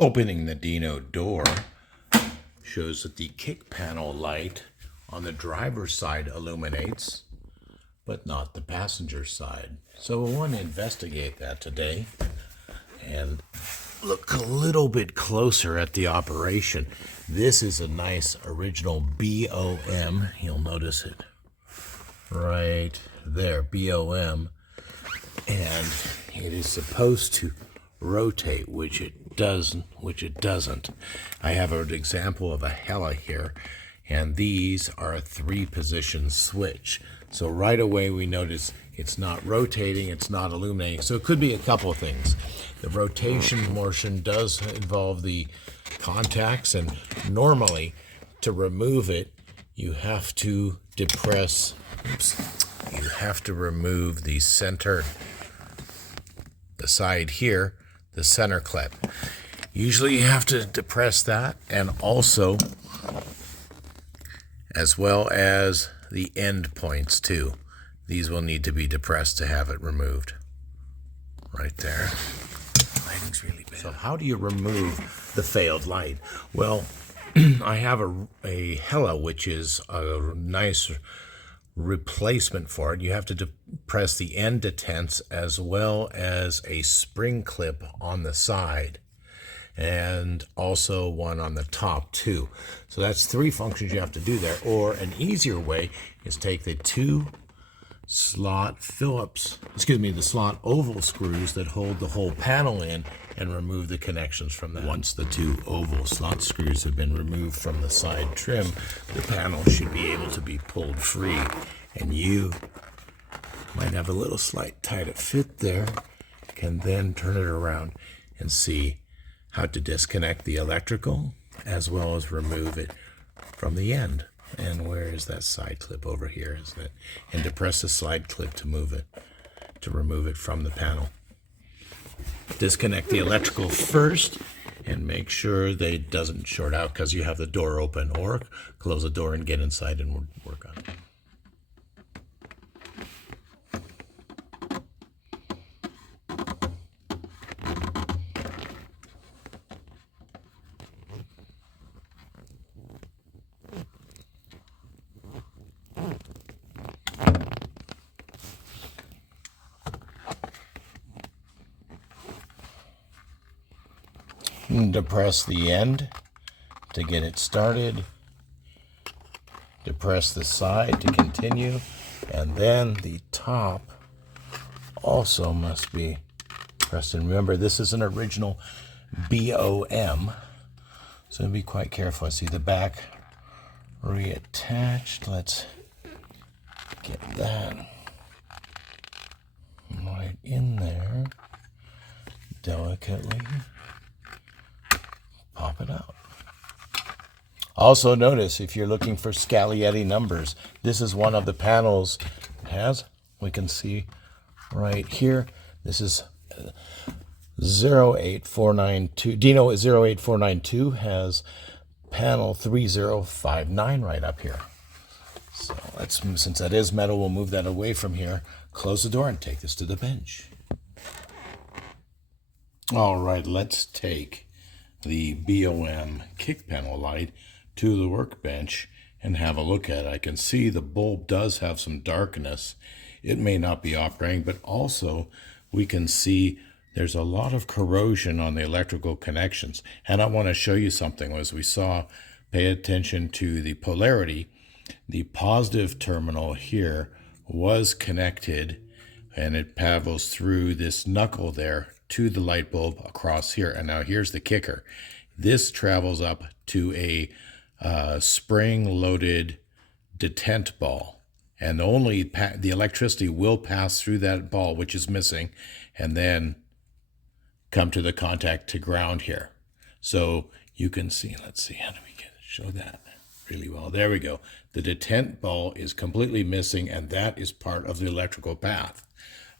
Opening the Dino door shows that the kick panel light on the driver's side illuminates, but not the passenger side. So we want to investigate that today and look a little bit closer at the operation. This is a nice original BOM. You'll notice it right there, BOM. And it is supposed to rotate, which it doesn't. I have an example of a hella here, and these are a 3-position switch. So right away we notice it's not rotating, it's not illuminating. So it could be a couple of things. The rotation motion does involve the contacts, and normally to remove it, you have to depress, you have to remove the center, the side here, the center clip. Usually you have to depress that, and also as well as the end points too. These will need to be depressed to have it removed. Right there. Lighting's really bad. So how do you remove the failed light? Well, I have a Hella, which is a nice replacement for it. You have to depress the end detents as well as a spring clip on the side, and also one on the top too. So that's 3 functions you have to do there. Or an easier way is take the 2 slot the slot oval screws that hold the whole panel in and remove the connections from that. Once the 2 oval slot screws have been removed from the side trim, the panel should be able to be pulled free, and you might have a little slight tight fit there. Can then turn it around and see how to disconnect the electrical as well as remove it from the end. And where is that side clip? Over here, isn't it? And depress the slide clip to move it, to remove it from the panel. Disconnect the electrical first and make sure that it doesn't short out because you have the door open, or close the door and get inside and work on it. Depress the end to get it started. Depress the side to continue. And then the top also must be pressed. And remember, this is an original BOM, so be quite careful. I see the back reattached. Let's get that right in there delicately. Pop it out. Also notice, if you're looking for Scaglietti numbers, this is one of the panels it has. We can see right here, this is 08492. Dino 08492 has panel 3059 right up here. So since that is metal, we'll move that away from here, close the door, and take this to the bench. All right, let's take the BOM kick panel light to the workbench and have a look at it. I can see the bulb does have some darkness. It may not be operating, but also we can see there's a lot of corrosion on the electrical connections. And I want to show you something. As we saw, pay attention to the polarity. The positive terminal here was connected, and it travels through this knuckle there to the light bulb across here. And now here's the kicker. This travels up to a spring-loaded detent ball, and only the electricity will pass through that ball, which is missing, and then come to the contact to ground here. So you can see, let's see, how do we show that really well? There we go. The detent ball is completely missing, and that is part of the electrical path.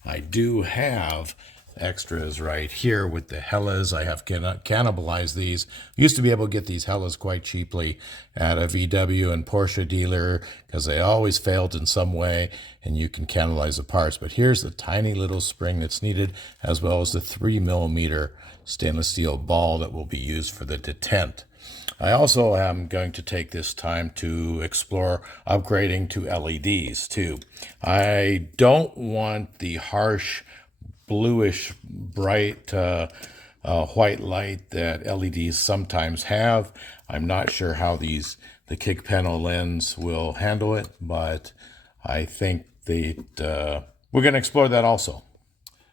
I do have extras right here with the Hellas. I have cannibalized these. Used to be able to get these Hellas quite cheaply at a VW and Porsche dealer because they always failed in some way, and you can cannibalize the parts. But here's the tiny little spring that's needed, as well as the 3mm stainless steel ball that will be used for the detent. I also am going to take this time to explore upgrading to LEDs too. I don't want the harsh bluish bright white light that LEDs sometimes have. I'm not sure how the kick panel lens will handle it, but I think that we're going to explore that also.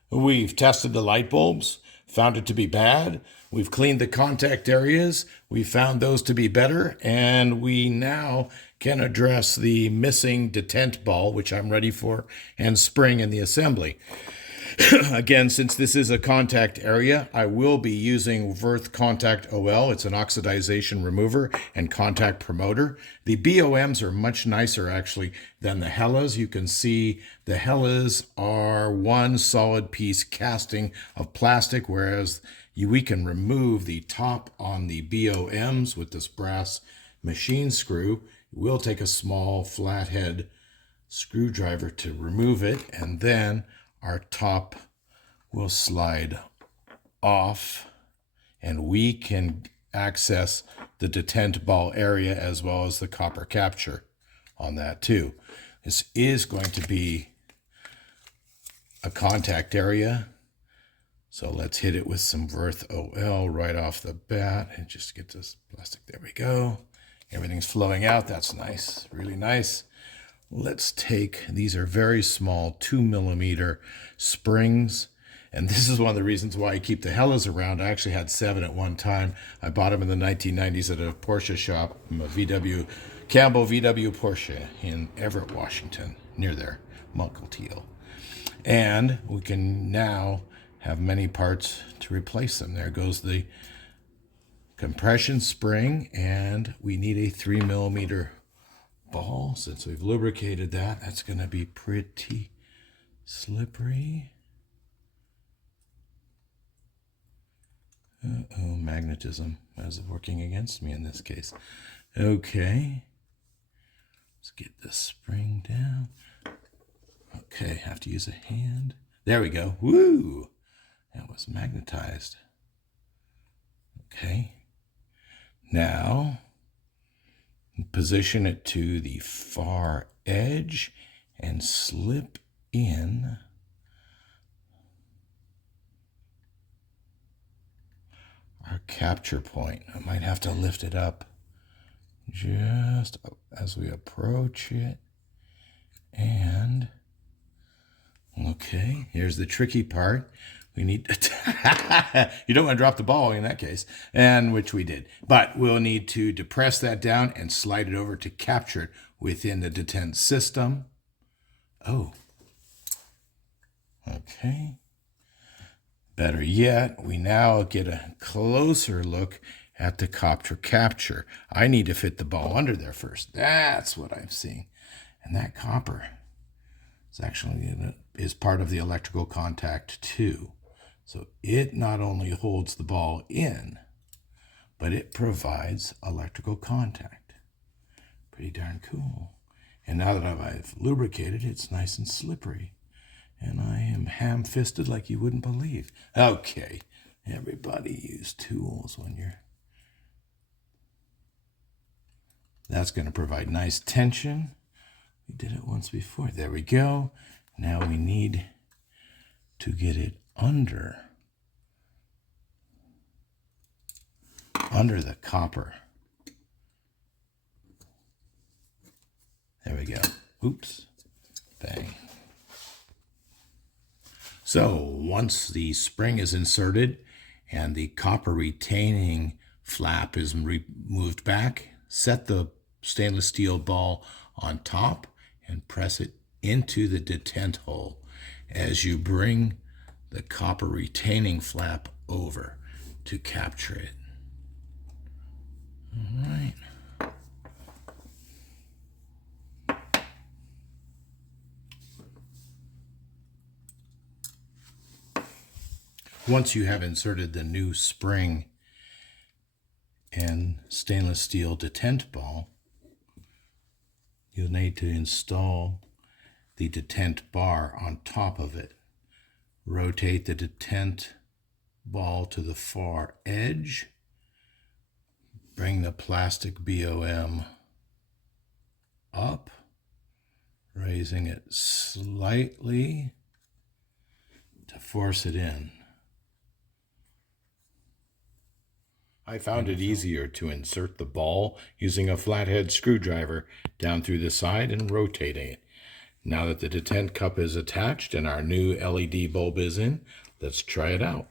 We've tested the light bulbs, found it to be bad. We've cleaned the contact areas. We found those to be better, and we now can address the missing detent ball, which I'm ready for, and spring in the assembly. Again, since this is a contact area, I will be using Würth Contact OL. It's an oxidization remover and contact promoter. The BOMs are much nicer, actually, than the Hellas. You can see the Hellas are one solid piece casting of plastic, whereas we can remove the top on the BOMs with this brass machine screw. We'll take a small flathead screwdriver to remove it, and then our top will slide off, and we can access the detent ball area as well as the copper capture on that too. This is going to be a contact area, so let's hit it with some Würth OL right off the bat and just get this plastic. There we go. Everything's flowing out. That's nice, really nice. Let's take, these are very small 2mm springs. And this is one of the reasons why I keep the Hellas around. I actually had 7 at one time. I bought them in the 1990s at a Porsche shop, Campbell VW Porsche in Everett, Washington, near there, Mukilteel. And we can now have many parts to replace them. There goes the compression spring, and we need a 3mm ball. Since we've lubricated that, that's going to be pretty slippery. Uh-oh, magnetism is working against me in this case. Okay, let's get the spring down. Okay, have to use a hand. There we go. Woo! That was magnetized. Okay, now position it to the far edge and slip in our capture point. I might have to lift it up just as we approach it. And okay, here's the tricky part. We need you don't want to drop the ball in that case, and which we did. But we'll need to depress that down and slide it over to capture it within the detent system. Oh, okay. Better yet, we now get a closer look at the copper capture. I need to fit the ball under there first. That's what I'm seeing. And that copper is actually is part of the electrical contact too. So it not only holds the ball in, but it provides electrical contact. Pretty darn cool. And now that I've lubricated, it's nice and slippery. And I am ham-fisted like you wouldn't believe. Okay, everybody use tools when you're... That's going to provide nice tension. We did it once before. There we go. Now we need to get it under the copper. There we go. Oops. Bang. So once the spring is inserted and the copper retaining flap is moved back, set the stainless steel ball on top and press it into the detent hole as you bring the copper retaining flap over to capture it. All right. Once you have inserted the new spring and stainless steel detent ball, you'll need to install the detent bar on top of it. Rotate the detent ball to the far edge. Bring the plastic BOM up, raising it slightly to force it in. I found it easier to insert the ball using a flathead screwdriver down through the side and rotating it. Now that the detent cup is attached and our new LED bulb is in, let's try it out.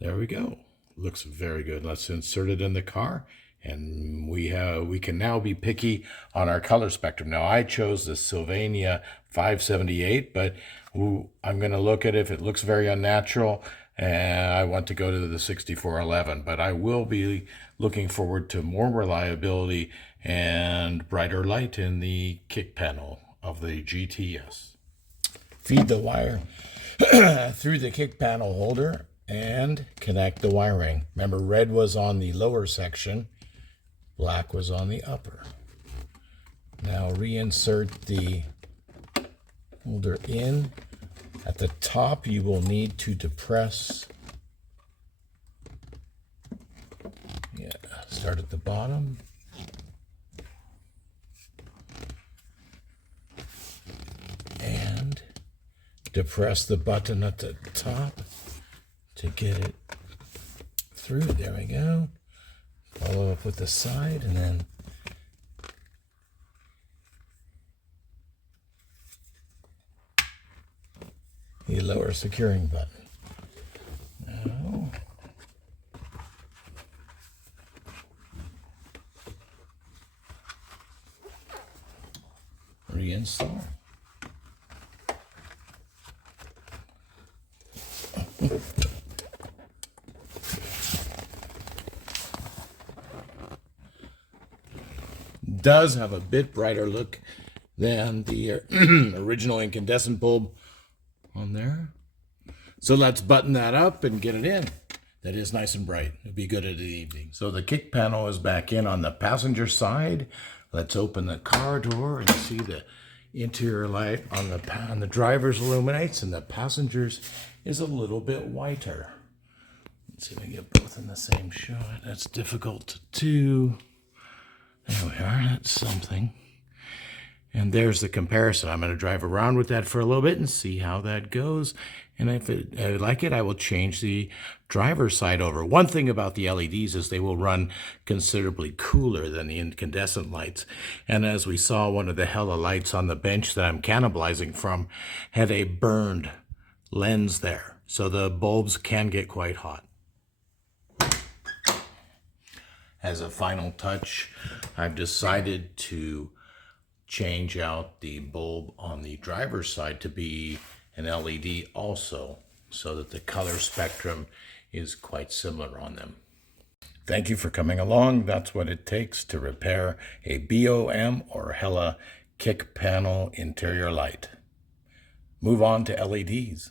There we go. Looks very good. Let's insert it in the car, and we can now be picky on our color spectrum. Now I chose the Sylvania 578, but I'm going to look at it. If it looks very unnatural, and I want to go to the 6411, but I will be looking forward to more reliability and brighter light in the kick panel of the GTS. Feed the wire through the kick panel holder and connect the wiring. Remember, red was on the lower section, black was on the upper. Now reinsert the holder in. At the top, you will need to depress. Yeah, start at the bottom. And depress the button at the top to get it through. There we go. Follow up with the side, and then the lower securing button. Now, reinstall. Does have a bit brighter look than the original incandescent bulb on there. So let's button that up and get it in. That is nice and bright. It'd be good in the evening. So the kick panel is back in on the passenger side. Let's open the car door and see the interior light on the driver's illuminates, and the passenger's is a little bit whiter. Let's see if I get both in the same shot. That's difficult to do. There we are. That's something. And there's the comparison. I'm going to drive around with that for a little bit and see how that goes. And if I like it, I will change the driver's side over. One thing about the LEDs is they will run considerably cooler than the incandescent lights. And as we saw, one of the Hella lights on the bench that I'm cannibalizing from had a burned lens there. So the bulbs can get quite hot. As a final touch, I've decided to change out the bulb on the driver's side to be an LED also, so that the color spectrum is quite similar on them. Thank you for coming along. That's what it takes to repair a BOM or Hella kick panel interior light. Move on to LEDs.